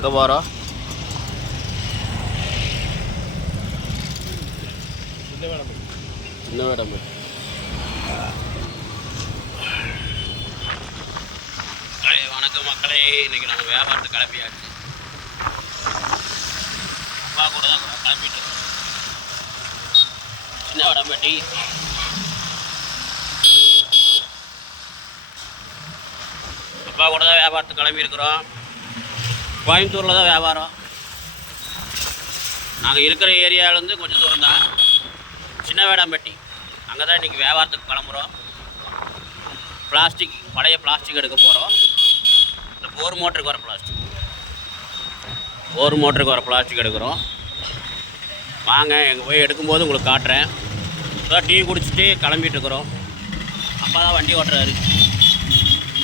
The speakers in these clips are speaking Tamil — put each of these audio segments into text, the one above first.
எங்கே போகிறோம் சின்ன வேடம் வணக்கம் மக்களே. இன்னைக்கு நம்ம வியாபாரத்துக்கு கிளம்பியாச்சு. அப்பா கூட தான் கிளம்பிட்டு. சின்ன வடம்பட்டி அப்பா கூட தான் வியாபாரத்துக்கு கிளம்பியிருக்கிறோம். கோயம்புத்தூரில் தான் வியாபாரம். நாங்கள் இருக்கிற ஏரியாவிலேருந்து கொஞ்சம் தூரம் தான். சின்ன வேடாம்பட்டி. அங்கே தான் இன்றைக்கி வியாபாரத்துக்கு கிளம்புறோம். பிளாஸ்டிக் பழைய பிளாஸ்டிக் எடுக்க போகிறோம் இந்த போர் மோட்டருக்கு வர பிளாஸ்டிக். போர் மோட்டருக்கு வர பிளாஸ்டிக் எடுக்கிறோம். வாங்க எங்கே போய் எடுக்கும்போது உங்களுக்கு காட்டுறேன். இப்போ டீ குடிச்சிட்டு கிளம்பிட்டுருக்குறோம் அப்பா தான் வண்டி ஓட்டுறாரு.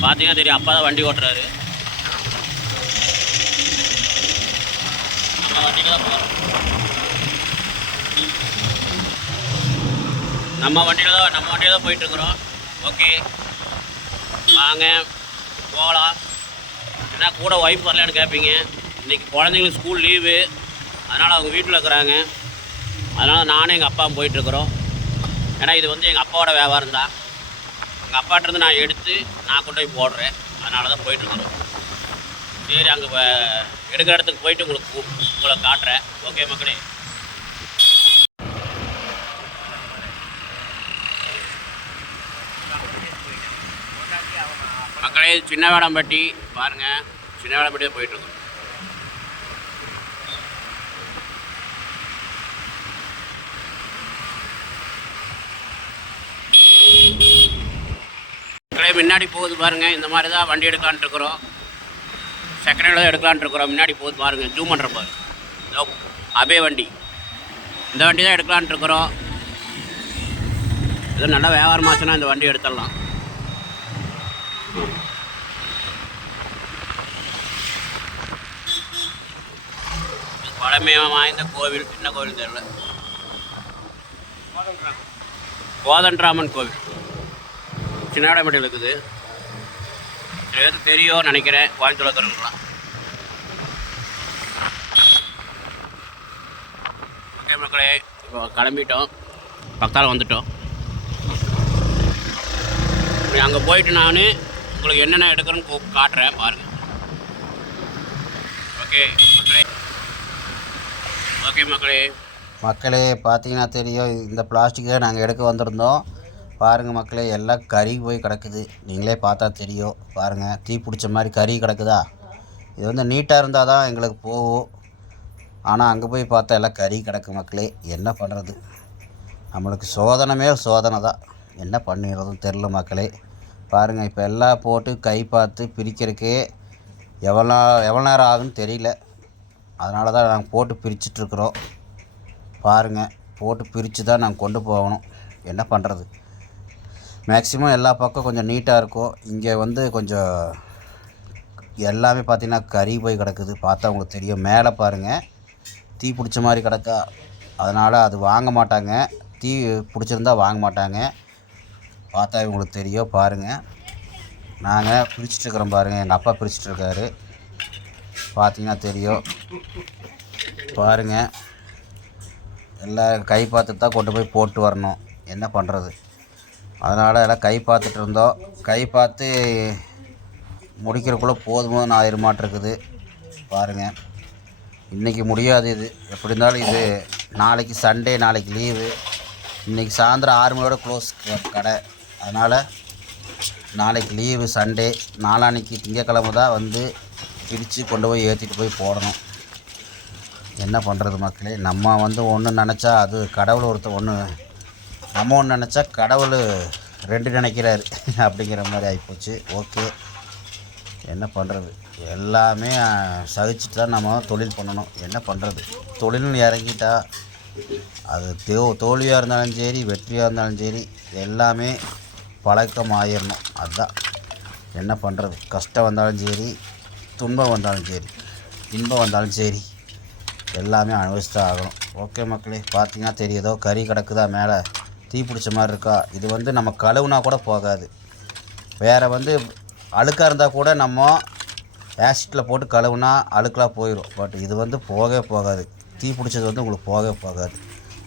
பார்த்தீங்கன்னா தெரியும் அப்பா தான் வண்டி ஓட்டுறாரு. நம்ம வண்டியில் தான் போகிறோம் நம்ம வண்டியில் தான் நம்ம வண்டியில் தான் போயிட்டுருக்குறோம். ஓகே. வாங்க. போகலாம். ஏன்னா கூட ஒய்ஃப் வரலன்னு கேட்பீங்க இன்றைக்கி குழந்தைங்களுக்கு ஸ்கூல் லீவு அதனால் அவங்க வீட்டில் இருக்கிறாங்க. அதனால் நானும் எங்கள் அப்பாவும் போயிட்டுருக்குறோம். ஏன்னா இது வந்து எங்கள் அப்பாவோட வியாபாரம் தான். எங்கள் அப்பாட்டிருந்து நான் எடுத்து நான் கொண்டு போய் போடுறேன். அதனால தான் போயிட்டுருக்குறோம். சரி அங்கே எடுக்கிற இடத்துக்கு போயிட்டு உங்களுக்கு உங்களை காட்டுறேன். ஓகே மக்களே? மக்களே சின்ன வேடம்பட்டி பாருங்கள் சின்ன வேடம்பட்டி தான் போயிட்டுருக்கோம். மக்களே முன்னாடி போகுது பாருங்கள் இந்த மாதிரி தான் வண்டி எடுக்கான்ட்டு இருக்கிறோம். செகண்ட் ஹேண்டில் தான் இருக்கிறோம். முன்னாடி போகுது பாருங்கள் ஜூம் பண்ணுற பாரு அபே வண்டி. இந்த வண்டி தான் எடுக்கலான்ட்டு இருக்கிறோம். இது நல்லா வியாபாரமாச்சுன்னா இந்த வண்டி எடுத்துடலாம். பழமையாக வாய்ந்த கோவில் என்ன கோவில் தெரியல. கோதண்டராமன் கோவில். சின்னாடமட்டில் இருக்குது. பேருக்கு தெரியும் நினைக்கிறேன் கோயம்புத்தூர் இருக்கிறவங்களாம் ஓகே மக்களே இப்போ கிளம்பிட்டோம். பக்கத்தால் வந்துட்டோம். இப்படி அங்கே போயிட்டு நான் உங்களுக்கு என்னென்ன எடுக்கிறேன்னு காட்டுறேன் பாருங்கள் ஓகே மக்களே. ஓகே மக்களே. மக்களே பார்த்தீங்கன்னா தெரியும் இந்த பிளாஸ்டிக்கை நாங்கள் எடுக்க வந்திருந்தோம். பாருங்கள் மக்களே எல்லாம் கறி போய் கிடக்குது. நீங்களே பார்த்தா தெரியும். பாருங்கள் தீ பிடிச்ச மாதிரி கறி கிடக்குதா? இது வந்து நீட்டாக இருந்தால் தான் எங்களுக்கு போகும். ஆனால் அங்கே போய் பார்த்தா எல்லாம் கறி கிடக்கு மக்களே. என்ன பண்ணுறது நம்மளுக்கு சோதனை மேல் சோதனை தான். என்ன பண்ணிடுறதுன்னு தெரில மக்களே. பாருங்கள் இப்போ எல்லாம் போட்டு கை பார்த்து பிரிக்கிறதுக்கே எவ்வளோ எவ்வளோ நேரம் ஆகுன்னு தெரியல. அதனால தான் நாங்கள் போட்டு பிரிச்சிட்ருக்குறோம் பாருங்கள் போட்டு பிரித்து தான் நாங்கள் கொண்டு போகணும். என்ன பண்ணுறது மேக்ஸிமம் எல்லா பக்கம் கொஞ்சம் நீட்டாக இருக்கும். இங்கே வந்து கொஞ்சம் எல்லாமே பார்த்தீங்கன்னா கறி போய் கிடக்குது. பார்த்தா உங்களுக்கு தெரியும். மேலே பாருங்கள் தீ பிடிச்ச மாதிரி கிடக்கா. அதனால் அது வாங்க மாட்டாங்க. தீ பிடிச்சிருந்தா வாங்க மாட்டாங்க. பார்த்தா இவங்களுக்கு தெரியும் பாருங்கள் நாங்கள் பிரிச்சிட்ருக்குறோம் பாருங்கள் எங்கள் அப்பா பிரிச்சிட்ருக்காரு பார்த்தீங்கன்னா தெரியும் பாருங்கள் எல்லாம் கை பார்த்து தான் கொண்டு போய் போட்டு வரணும். என்ன பண்ணுறது அதனால் எல்லாம் கை பார்த்துட்டு இருந்தோம். கை பார்த்து முடிக்கிறக்குள்ளே போதுமான ஆயிரமாட்டிருக்குது. பாருங்கள் இன்றைக்கி முடியாது இது. எப்படி இருந்தாலும் இது நாளைக்கு சண்டே நாளைக்கு லீவு இன்றைக்கி சாயந்தரம் ஆறு மணியோட க்ளோஸ் கடை. அதனால் நாளைக்கு லீவு சண்டே நாளான்னைக்கு திங்கக்கிழமை தான் வந்து பிரித்து கொண்டு போய் ஏற்றிட்டு போய் போடணும். என்ன பண்ணுறது மக்களே? நம்ம வந்து ஒன்று நினச்சா அது கடவுள் ஒருத்தர் ஒன்று அமௌண்ட் நினச்சா கடவுள் ரெண்டு நினைக்கிறாரு அப்படிங்கிற மாதிரி ஆகிப்போச்சு ஓகே. என்ன பண்ணுறது எல்லாமே சகிச்சுட்டு தான் நம்ம தொழில் பண்ணணும். என்ன பண்ணுறது தொழில்னு இறங்கிட்டா அது தோ தோல்வியாக இருந்தாலும் சரி வெற்றியாக இருந்தாலும் சரி எல்லாமே பழக்கம் ஆயிடணும் அதுதான் என்ன பண்ணுறது கஷ்டம் வந்தாலும் சரி துன்பம் வந்தாலும் சரி இன்பம் வந்தாலும் சரி எல்லாமே அனுபவிச்சு தான் ஆகணும். ஓகே மக்களே பார்த்தீங்கன்னா தெரியுதோ? கறி கிடக்குதா மேலே? தீ பிடிச்ச மாதிரி இருக்கா? இது வந்து நம்ம கழுவுனா கூட போகாது. வேறு வந்து அழுக்காக இருந்தால் கூட நம்ம ஆசிட்டில் போட்டு கழுவுனா அழுக்கெலாம் போயிடும் பட் இது வந்து போகவே போகாது. தீ பிடிச்சது வந்து உங்களுக்கு போகவே போகாது.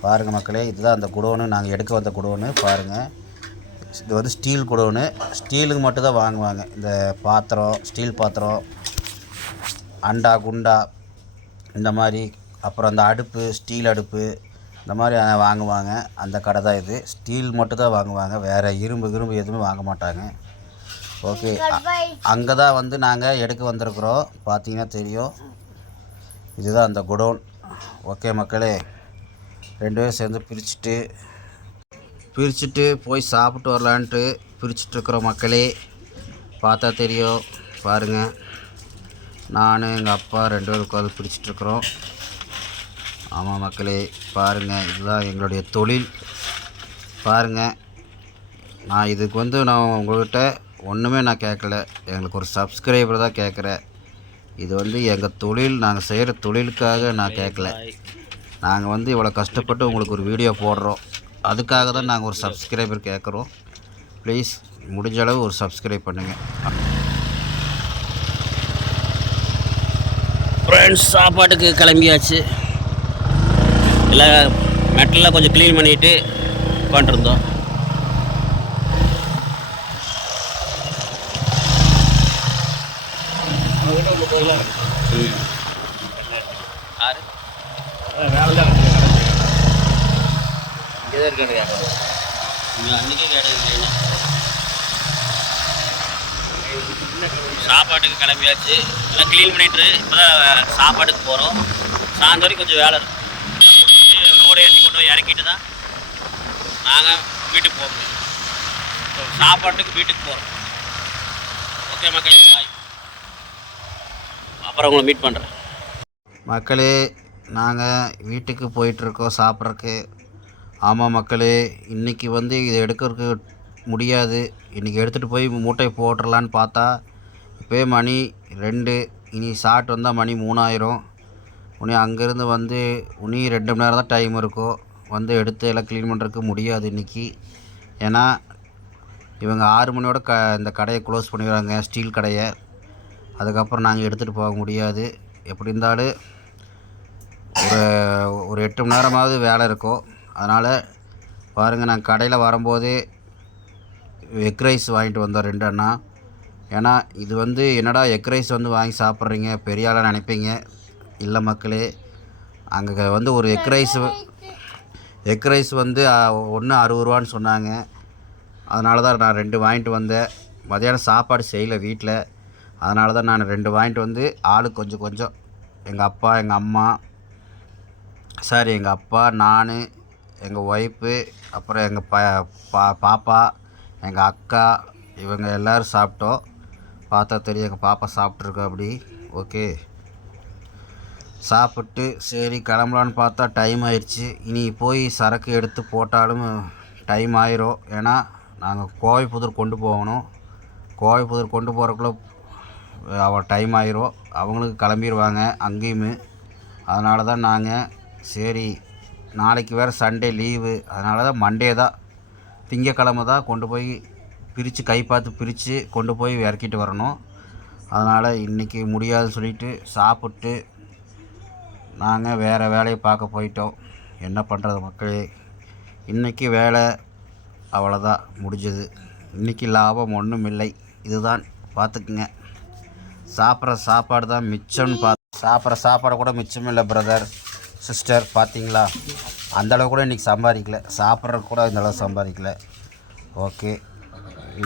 பாருங்கள் மக்களே இதுதான் அந்த குடோனு. நாங்கள் எடுக்க வந்த குடோனு. பாருங்கள் இது வந்து ஸ்டீல் குடோனு. ஸ்டீலுக்கு மட்டும்தான் வாங்குவாங்க. இந்த பாத்திரம் ஸ்டீல் பாத்திரம் அண்டா குண்டா இந்த மாதிரி. அப்புறம் அந்த அடுப்பு ஸ்டீல் அடுப்பு இந்த மாதிரி வாங்குவாங்க. அந்த கடை தான் இது. ஸ்டீல் மட்டும் தான் வாங்குவாங்க. வேறு இரும்பு இரும்பு எதுவுமே வாங்க மாட்டாங்க. ஓகே. அங்கே தான் வந்து நாங்கள் எடுக்க வந்திருக்குறோம். பார்த்தீங்கன்னா தெரியும். இதுதான் அந்த குடோன். ஓகே மக்களே. ரெண்டு பேரும் சேர்ந்து பிரிச்சுட்டு பிரிச்சுட்டு போய் சாப்பிட்டு வரலான்ட்டு பிரிச்சுட்ருக்குறோம் மக்களே. பார்த்தா தெரியும். பாருங்கள் நான் எங்கள் அப்பா ரெண்டு பேரும் உட்காந்து பிரிச்சுட்ருக்குறோம் ஆமாம் மக்களே பாருங்கள் இதுதான் எங்களுடைய தொழில். பாருங்கள் நான் இதுக்கு வந்து நான் உங்கள்கிட்ட ஒன்றுமே நான் கேட்கல. எங்களுக்கு ஒரு சப்ஸ்கிரைபர் தான் கேட்குறேன் இது வந்து எங்கள் தொழில் நாங்கள் செய்கிற தொழிலுக்காக நான் கேட்கல. நாங்கள் வந்து இவ்வளோ கஷ்டப்பட்டு உங்களுக்கு ஒரு வீடியோ போடுறோம். அதுக்காக தான் நாங்கள் ஒரு சப்ஸ்கிரைபர் கேட்குறோம். ப்ளீஸ் முடிஞ்ச அளவு ஒரு சப்ஸ்கிரைப் பண்ணுங்கள் ஃப்ரெண்ட்ஸ் சாப்பாட்டுக்கு கிளம்பியாச்சு. எல்லாம் மெட்டல்லாம் கொஞ்சம் க்ளீன் பண்ணிட்டு உட்காந்துருந்தோம். யாரு? இங்கே தான் இருக்கான்னு கேட்கணும் அன்றைக்கே கேட்டது சாப்பாட்டுக்கு கிளம்பியாச்சு. எல்லாம் க்ளீன் பண்ணிட்டு இப்போ சாப்பாட்டுக்கு போகிறோம் சாயந்தரம் கொஞ்சம் வேலை இருக்கும் போய் இறக்கிட்டு தான் நாங்கள் வீட்டுக்கு போக முடியும் சாப்பாட்டுக்கு வீட்டுக்கு போகிறோம் ஓகே மக்களே பாய் அப்புறம் உங்களை மீட் பண்ணுறேன் மக்களே நாங்கள் வீட்டுக்கு போயிட்டுருக்கோம் சாப்பிட்றக்கு ஆமாம் மக்களே இன்றைக்கி வந்து இதை எடுக்கிறதுக்கு முடியாது. இன்றைக்கி எடுத்துகிட்டு போய் மூட்டையை போட்டுடலான்னு பார்த்தா இப்போயே மணி ரெண்டு. இனி ஷார்ட் வந்தால் மணி மூணாயிரம். உனி அங்கேருந்து வந்து உனி ரெண்டு மணி நேரம் தான் டைம் இருக்கும். வந்து எடுத்து எல்லாம் க்ளீன் பண்ணுறதுக்கு முடியாது இன்றைக்கி ஏன்னா இவங்க ஆறு மணியோட க இந்த கடையை க்ளோஸ் பண்ணிடுறாங்க ஸ்டீல் கடையை. அதுக்கப்புறம் நாங்கள் எடுத்துகிட்டு போக முடியாது. எப்படி இருந்தாலும் ஒரு ஒரு எட்டு மணி நேரமாவது வேலை இருக்கும். அதனால் பாருங்கள் நான் கடையில் வரும்போது எக் ரைஸ் வாங்கிட்டு வந்தோம் ரெண்டு அண்ணா. ஏன்னா இது வந்து என்னடா எக் ரைஸ் வந்து வாங்கி சாப்பிட்றீங்க? பெரிய ஆளாக நினைப்பீங்க. இல்லை மக்களே அங்கே வந்து ஒரு எக் ரைஸ் எக் ரைஸ் வந்து ஒன்று அறுபது ரூபான்னு சொன்னாங்க. அதனால தான் நான் ரெண்டு வாங்கிட்டு வந்தேன். மதியானம் சாப்பாடு செய்யலை வீட்டில் அதனால தான் நான் ரெண்டு வாங்கிட்டு வந்து ஆளுக்கு கொஞ்சம் கொஞ்சம். எங்கள் அப்பா எங்கள் அம்மா சாரி எங்கள் அப்பா நான் எங்கள் ஒய்ஃபு அப்புறம் எங்கள் ப பா பாப்பா எங்கள் அக்கா இவங்க எல்லோரும் சாப்பிட்டோம். பார்த்தா தெரியும் எங்கள் பாப்பா சாப்பிட்ருக்கா அப்படி. ஓகே. சாப்பிட்டு சரி கிளம்பலான்னு பார்த்தா டைம் ஆயிடுச்சு. இனி போய் சரக்கு எடுத்து போட்டாலும் டைம் ஆயிரும். ஏன்னா நாங்கள் கோவைப்புதூர் கொண்டு போகணும். கோவைப்புதூர் கொண்டு போகிறக்குள்ள அவள் டைம் ஆயிரும். அவங்களுக்கு கிளம்பிடுவாங்க அங்கேயுமே. அதனால தான் நாங்கள் சரி நாளைக்கு வேறு சண்டே லீவு அதனால தான் மண்டே தான். திங்கக்கிழமை தான் கொண்டு போய் பிரித்து கை பார்த்து பிரித்து கொண்டு போய் இறக்கிட்டு வரணும். அதனால் இன்றைக்கி முடியாதுன்னு சொல்லிட்டு சாப்பிட்டு நாங்கள் வேறு வேலையை பார்க்க போயிட்டோம். என்ன பண்ணுறது மக்களே? இன்றைக்கி வேலை அவ்வளோதான் முடிஞ்சது. இன்றைக்கி லாபம் ஒன்றும் இல்லை. இதுதான் பார்த்துக்குங்க. சாப்பிட்ற சாப்பாடு தான் மிச்சம்னு பார்த்து சாப்பிட்ற சாப்பாடு கூட மிச்சம் இல்லை பிரதர் சிஸ்டர் பார்த்தீங்களா? அந்தளவு கூட இன்றைக்கி சம்பாதிக்கல. சாப்பிட்றது கூட இந்தளவு சம்பாதிக்கல. ஓகே.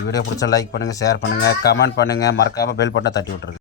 வீடியோ பிடிச்சா லைக் பண்ணுங்கள் ஷேர் பண்ணுங்கள் கமெண்ட் பண்ணுங்கள் மறக்காமல் பெல் பட்டனை தட்டி விட்ருங்க